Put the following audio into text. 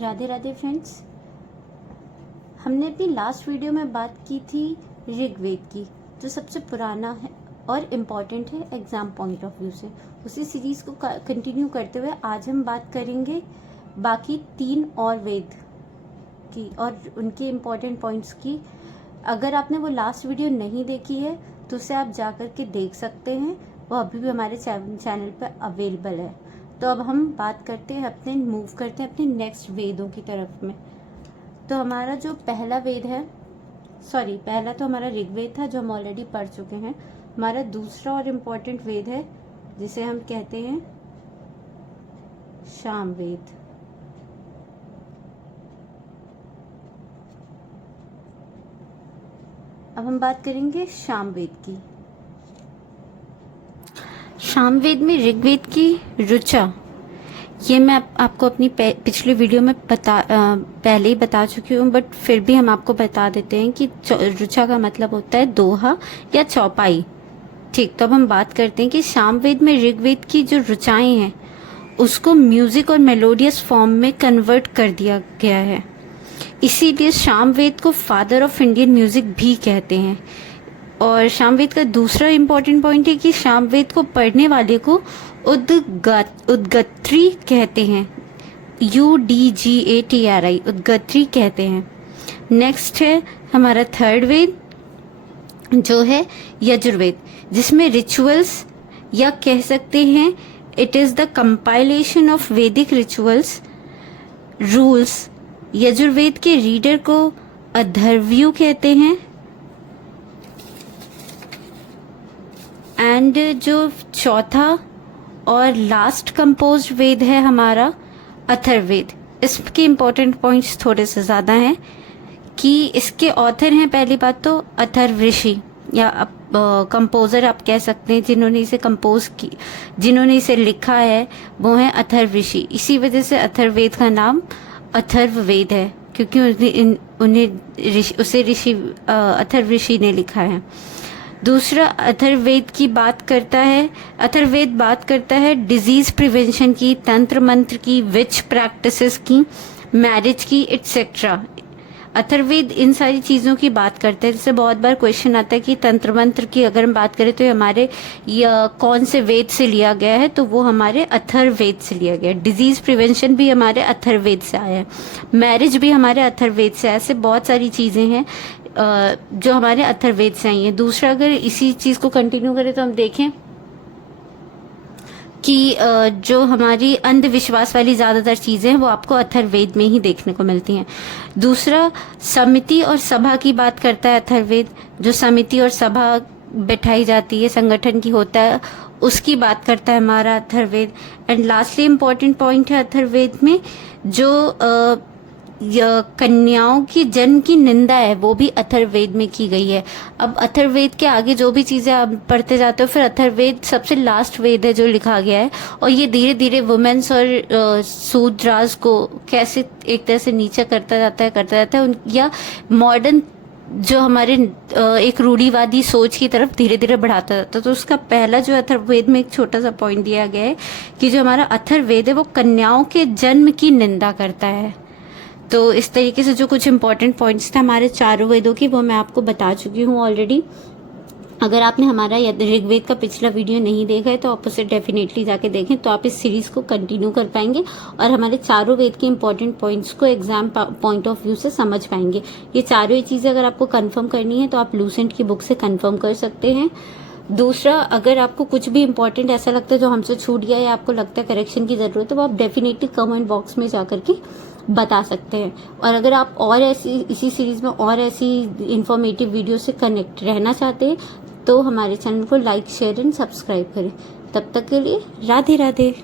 Radhe Radhe friends. हमने अपनी last video में बात की थी ऋग्वेद की, जो सबसे पुराना है और इम्पॉर्टेंट है एग्ज़ाम पॉइंट ऑफ व्यू से। उसी सीरीज़ को कंटिन्यू करते हुए आज हम बात करेंगे बाकी 3 और वेद की और उनके इम्पॉर्टेंट पॉइंट्स की। अगर आपने वो लास्ट वीडियो नहीं देखी है तो उसे आप जा कर के देख सकते हैं, वो अभी भी हमारे चैनल पर अवेलेबल है। तो अब हम बात करते हैं मूव करते हैं अपने नेक्स्ट वेदों की तरफ में। तो हमारा जो पहला वेद है, पहला तो हमारा ऋग्वेद था जो हम ऑलरेडी पढ़ चुके हैं। हमारा दूसरा और इम्पोर्टेंट वेद है जिसे हम कहते हैं सामवेद। अब हम बात करेंगे सामवेद की। सामवेद में ऋग्वेद की ऋचा, ये मैं आपको अपनी पिछली वीडियो में पहले ही बता चुकी हूँ, बट फिर भी हम आपको बता देते हैं कि ऋचा का मतलब होता है दोहा या चौपाई। ठीक, तो अब हम बात करते हैं कि सामवेद में ऋग्वेद की जो ऋचाएं हैं उसको म्यूजिक और मेलोडियस फॉर्म में कन्वर्ट कर दिया गया है। इसीलिए सामवेद को फादर ऑफ इंडियन म्यूजिक भी कहते हैं। और सामवेद का दूसरा इम्पोर्टेंट पॉइंट है कि सामवेद को पढ़ने वाले को उद्गत्री कहते हैं, UDGATRI, उद्गत्री कहते हैं। नेक्स्ट है हमारा थर्ड वेद जो है यजुर्वेद, जिसमें रिचुअल्स या कह सकते हैं it is the compilation of वैदिक रिचुअल्स रूल्स। यजुर्वेद के रीडर को अथर्वयु कहते हैं। एंड जो चौथा और लास्ट कंपोज्ड वेद है हमारा अथर्ववेद। इसके इम्पोर्टेंट पॉइंट्स थोड़े से ज़्यादा हैं कि इसके ऑथर हैं, पहली बात तो अथर्व ऋषि या कंपोजर आप कह सकते हैं, जिन्होंने इसे लिखा है वो है अथर्व ऋषि। इसी वजह से अथर्ववेद का नाम अथर्ववेद है, क्योंकि उसे अथर्व ऋषि ने लिखा है। दूसरा अथर्ववेद बात करता है डिजीज प्रिवेंशन की, तंत्र मंत्र की, विच प्रैक्टिसेस की, मैरिज की, एटसेट्रा। अथर्ववेद इन सारी चीज़ों की बात करते हैं। जैसे बहुत बार क्वेश्चन आता है कि तंत्र मंत्र की अगर हम बात करें तो ये हमारे कौन से वेद से लिया गया है, तो वो हमारे अथर्ववेद से लिया गया है। डिजीज प्रिवेंशन भी हमारे अथर्ववेद से आया है, मैरिज भी हमारे अथर्ववेद से, ऐसे बहुत सारी चीज़ें हैं जो हमारे अथर्ववेद से आई हैं। दूसरा, अगर इसी चीज़ को कंटिन्यू करें तो हम देखें कि जो हमारी अंधविश्वास वाली ज़्यादातर चीज़ें हैं वो आपको अथर्ववेद में ही देखने को मिलती हैं। दूसरा, समिति और सभा की बात करता है अथर्ववेद। जो समिति और सभा बैठाई जाती है, संगठन की होता है, उसकी बात करता है हमारा Atharvaveda. And lastly important point है अथर्ववेद में जो कन्याओं की जन्म की निंदा है वो भी अथर्ववेद में की गई है। अब अथर्ववेद के आगे जो भी चीज़ें आप पढ़ते जाते हो, फिर अथर्ववेद सबसे लास्ट वेद है जो लिखा गया है, और ये धीरे धीरे वुमेन्स और शूद्रास को कैसे एक तरह से नीचा करता जाता है या मॉडर्न जो हमारे एक रूढ़िवादी सोच की तरफ धीरे धीरे बढ़ाता जाता है। तो उसका पहला जो अथर्ववेद में एक छोटा सा पॉइंट दिया गया है कि जो हमारा अथर्ववेद है वो कन्याओं के जन्म की निंदा करता है। तो इस तरीके से जो कुछ इंपॉर्टेंट पॉइंट्स थे हमारे चारों वेदों की, वो मैं आपको बता चुकी हूँ ऑलरेडी। अगर आपने हमारा ऋग्वेद का पिछला वीडियो नहीं देखा है तो आप उसे डेफिनेटली जाके देखें, तो आप इस सीरीज़ को कंटिन्यू कर पाएंगे और हमारे चारों वेद के इंपॉर्टेंट पॉइंट्स को एग्जाम पॉइंट ऑफ व्यू से समझ पाएंगे। ये चारों ही चीज़ें अगर आपको कंफर्म करनी है तो आप लूसेंट की बुक से कंफर्म कर सकते हैं। दूसरा, अगर आपको कुछ भी इंपॉर्टेंट ऐसा लगता है जो हमसे छूट गया या आपको लगता है करेक्शन की ज़रूरत है, तो आप डेफिनेटली कमेंट बॉक्स में जा करके बता सकते हैं। और अगर आप और इसी सीरीज़ में और ऐसी इंफॉर्मेटिव वीडियो से कनेक्ट रहना चाहते हैं तो हमारे चैनल को लाइक, शेयर एंड सब्सक्राइब करें। तब तक के लिए राधे राधे।